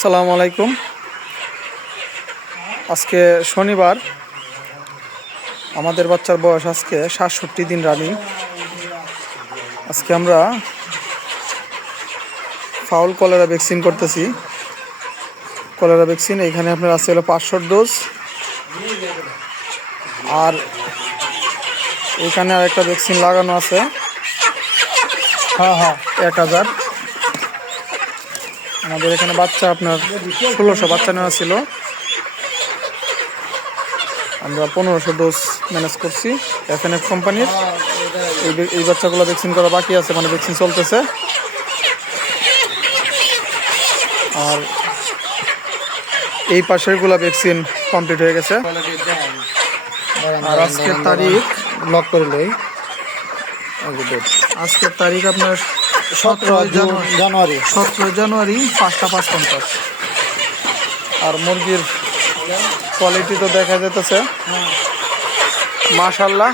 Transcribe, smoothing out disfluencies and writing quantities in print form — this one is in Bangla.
আসসালামু আলাইকুম। আজকে শনিবার, আমাদের বাচ্চার বয়স আজকে ৬৭ দিন রানিং। আজকে আমরা ফাউল কলেরা ভ্যাকসিন করতেছি। কলেরা ভ্যাকসিন এখানে আপনার আছে হলো ৫০০ ডোজ, আর এখানে আরেকটা ভ্যাকসিন লাগানো আছে ১০০০। আমাদের এখানে বাচ্চা আপনার ১৬০০ বাচ্চা নেওয়া ছিল, আমরা ১৫০০ ডোজ ম্যানেজ করছি FNF কোম্পানির। এই বাচ্চাগুলো ভ্যাকসিন করা বাকি আছে, মানে ভ্যাকসিন চলতেছে। আর এই পাশেরগুলো ভ্যাকসিন কমপ্লিট হয়ে গেছে। আর আজকের তারিখ লক করে লই। আজকের তারিখ আপনার 17 জানুয়ারি 5টা 5:50। আর মুরগির কোয়ালিটি তো দেখা যেতেছে মাশাআল্লাহ